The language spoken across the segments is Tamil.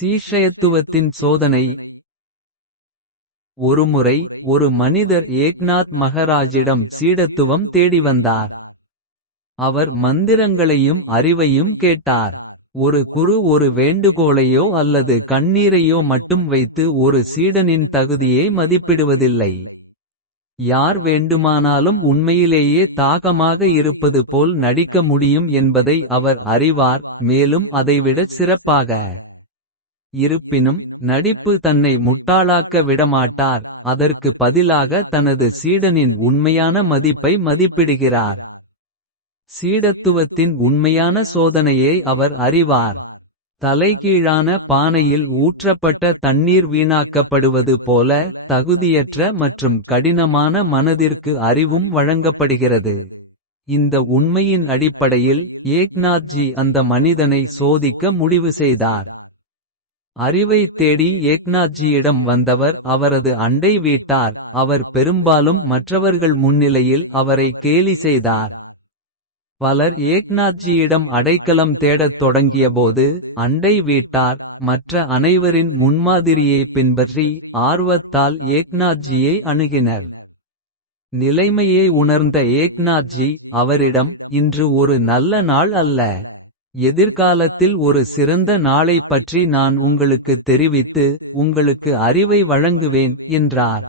சீஷயத்துவத்தின் சோதனை ஒருமுறை ஒரு மனிதர் ஏக்நாத் மகராஜிடம் சீடத்துவம் தேடி வந்தார். அவர் மந்திரங்களையும் அறிவையும் கேட்டார். ஒரு குரு ஒரு வேண்டுகோளையோ அல்லது கண்ணீரையோ மட்டும் வைத்து ஒரு சீடனின் தகுதியை மதிப்பிடுவதில்லை. யார் வேண்டுமானாலும் உண்மையிலேயே தாகமாக இருப்பது போல் நடிக்க முடியும் என்பதை அவர் அறிவார் மேலும் அதைவிட சிறப்பாக. இருப்பினும் நடிப்பு தன்னை முட்டாளாக்க விடமாட்டார் அதற்கு பதிலாக தனது சீடனின் உண்மையான மதிப்பை மதிப்பிடுகிறார். சீடத்துவத்தின் உண்மையான சோதனையை அவர் அறிவார். தலைகீழான பானையில் ஊற்றப்பட்ட தண்ணீர் வீணாக்கப்படுவது போல. தகுதியற்ற மற்றும் கடினமான மனதிற்கு அறிவும் வழங்கப்படுகிறது. இந்த உண்மையின் அடிப்படையில் ஏக்நாத்ஜி அந்த மனிதனை சோதிக்க முடிவு செய்தார். அறிவைத் தேடி ஏக்நாத்ஜியிடம் வந்தவர் அவரது அண்டை வீட்டார். அவர் பெரும்பாலும் மற்றவர்கள் முன்னிலையில் அவரை கேலி செய்தார். பலர் ஏக்நாத்ஜியிடம் அடைக்கலம் தேடத் தொடங்கியபோது. அண்டை வீட்டார் மற்ற அனைவரின் முன்மாதிரியை பின்பற்றி. ஆர்வத்தால் ஏக்நாத்ஜியை அணுகினர். நிலைமையை உணர்ந்த ஏக்நாத்ஜி அவரிடம் இன்று ஒரு நல்ல நாள் அல்ல. எதிர்காலத்தில் ஒரு சிறந்த நாளைப் பற்றி நான் உங்களுக்கு தெரிவித்து. உங்களுக்கு அறிவை வழங்குவேன் என்றார்.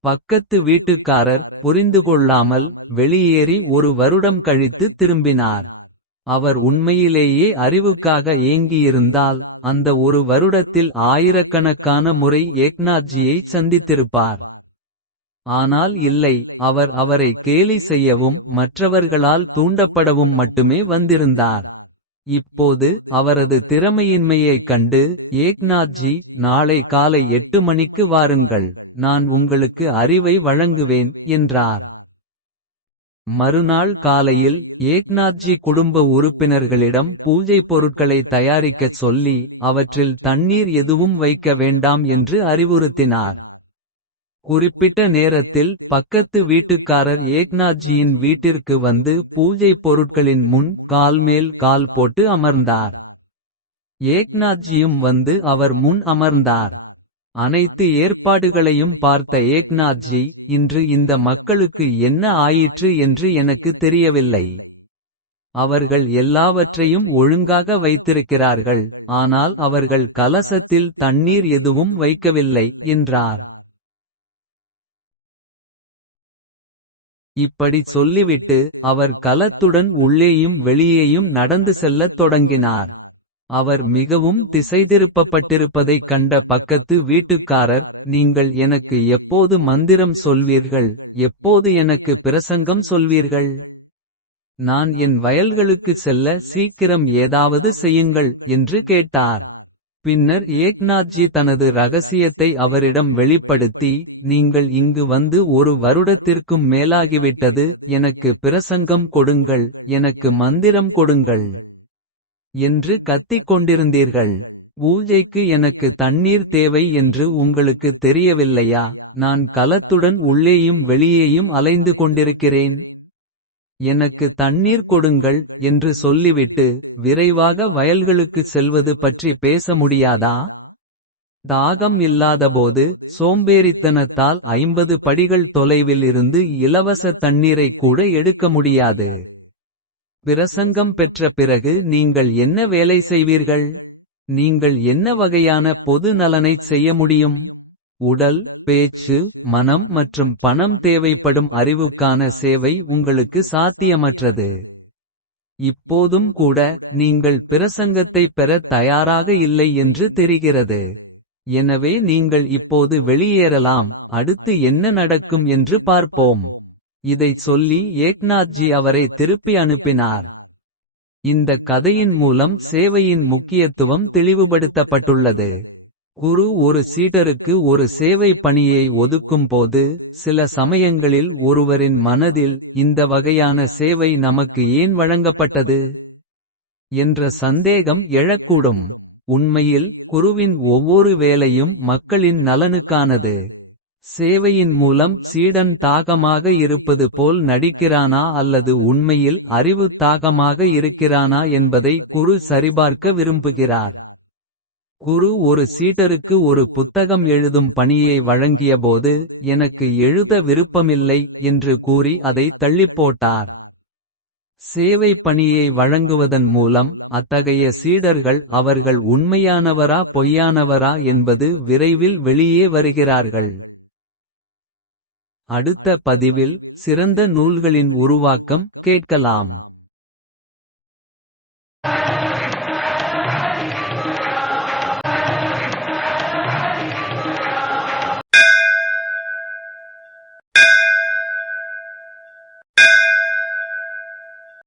பக்கத்து வீட்டுக்காரர் புரிந்துகொள்ளாமல். வெளியேறி ஒரு வருடம் கழித்து திரும்பினார். அவர் உண்மையிலேயே அறிவுக்காக ஏங்கியிருந்தால். அந்த ஒரு வருடத்தில் ஆயிரக்கணக்கான முறை ஏக்நாத்ஜியை சந்தித்திருப்பார். ஆனால் இல்லை அவர் அவரை கேலி செய்யவும். மற்றவர்களால் தூண்டப்படவும் மட்டுமே வந்திருந்தார். இப்போது அவரது திறமையின்மையைக் கண்டு ஏக்நாத்ஜி நாளை காலை எட்டு மணிக்கு வாருங்கள். நான் உங்களுக்கு அறிவை வழங்குவேன் என்றார். மறுநாள் காலையில் ஏக்நாத்ஜி குடும்ப உறுப்பினர்களிடம் பூஜை பொருட்களை தயாரிக்கச் சொல்லி. அவற்றில் தண்ணீர் எதுவும் வைக்க வேண்டாம் என்று அறிவுறுத்தினார். குறிப்பிட்ட நேரத்தில் பக்கத்து வீட்டுக்காரர் ஏக்நாத்ஜியின் வீட்டிற்கு வந்து பூஜை பொருட்களின் முன் கால் மேல் கால் போட்டு அமர்ந்தார். ஏக்நாத்ஜியும் வந்து அவர் முன் அமர்ந்தார். அனைத்து ஏற்பாடுகளையும் பார்த்த ஏக்நாத்ஜி இன்று இந்த மக்களுக்கு என்ன ஆயிற்று என்று எனக்கு தெரியவில்லை. அவர்கள் எல்லாவற்றையும் ஒழுங்காக வைத்திருக்கிறார்கள். ஆனால் அவர்கள் கலசத்தில் தண்ணீர் எதுவும் வைக்கவில்லை என்றார். இப்படிச் சொல்லிவிட்டு அவர் கலத்துடன் உள்ளேயும் வெளியேயும் நடந்து செல்லத் தொடங்கினார். அவர் மிகவும் திசைதிருப்பப்பட்டிருப்பதைக் கண்ட பக்கத்து வீட்டுக்காரர். நீங்கள் எனக்கு எப்போது மந்திரம் சொல்வீர்கள். எப்போது எனக்கு பிரசங்கம் சொல்வீர்கள். நான் என் வயல்களுக்கு செல்ல சீக்கிரம் ஏதாவது செய்யுங்கள் என்று கேட்டார். பின்னர் ஏக்நாத்ஜி தனது ரகசியத்தை அவரிடம் வெளிப்படுத்தி. நீங்கள் இங்கு வந்து ஒரு வருடத்திற்கும் மேலாகிவிட்டது. எனக்கு பிரசங்கம் கொடுங்கள் எனக்கு மந்திரம் கொடுங்கள். என்று கத்திக் கொண்டிருந்தீர்கள். பூஜைக்கு எனக்கு தண்ணீர் தேவை என்று உங்களுக்கு தெரியவில்லையா. நான் கலத்துடன் உள்ளேயும் வெளியேயும் அலைந்து கொண்டிருக்கிறேன். எனக்கு தண்ணீர் கொடுங்கள் என்று சொல்லிவிட்டு. விரைவாக வயல்களுக்குச் செல்வது பற்றி பேச முடியாதா. தாகம் இல்லாதபோது சோம்பேறித்தனத்தால் ஐம்பது படிகள் தொலைவில் இருந்து இலவச தண்ணீரைக் கூட எடுக்க முடியாது. பிரசங்கம் பெற்ற பிறகு நீங்கள் என்ன வேலை செய்வீர்கள். நீங்கள் என்ன வகையான பொது நலனைச் செய்ய முடியும். உடல் பேச்சு மனம் மற்றும் பணம் தேவைப்படும் அறிவுக்கான சேவை உங்களுக்கு சாத்தியமற்றது. இப்போதும் கூட நீங்கள் பிரசங்கத்தைப் பெறத் தயாராக இல்லை என்று தெரிகிறது. எனவே நீங்கள் இப்போது வெளியேறலாம் அடுத்து என்ன நடக்கும் என்று பார்ப்போம். இதைச் சொல்லி ஏக்நாத்ஜி அவரை திருப்பி அனுப்பினார். இந்த கதையின் மூலம் சேவையின் முக்கியத்துவம் தெளிவுபடுத்தப்பட்டுள்ளது. குரு ஒரு சீடருக்கு ஒரு சேவை பணியை ஒதுக்கும் போது. சில சமயங்களில் ஒருவரின் மனதில் இந்த வகையான சேவை நமக்கு ஏன் வழங்கப்பட்டது. என்ற சந்தேகம் எழக்கூடும். உண்மையில் குருவின் ஒவ்வொரு வேலையும் மக்களின் நலனுக்கானது. சேவையின் மூலம் சீடன் தாகமாக இருப்பது போல் நடிக்கிறானா அல்லது உண்மையில் அறிவு தாகமாக இருக்கிறானா என்பதை குரு சரிபார்க்க விரும்புகிறார். குரு ஒரு சீடருக்கு ஒரு புத்தகம் எழுதும் பணியை வழங்கியபோது எனக்கு எழுத விருப்பமில்லை என்று கூறி அதை தள்ளிப்போட்டார். சேவை பணியை வழங்குவதன் மூலம் அத்தகைய சீடர்கள் அவர்கள் உண்மையானவரா பொய்யானவரா என்பது விரைவில் வெளியே வருகிறார்கள். அடுத்த பதிவில் சிறந்த நூல்களின் உருவாக்கம் கேட்கலாம்.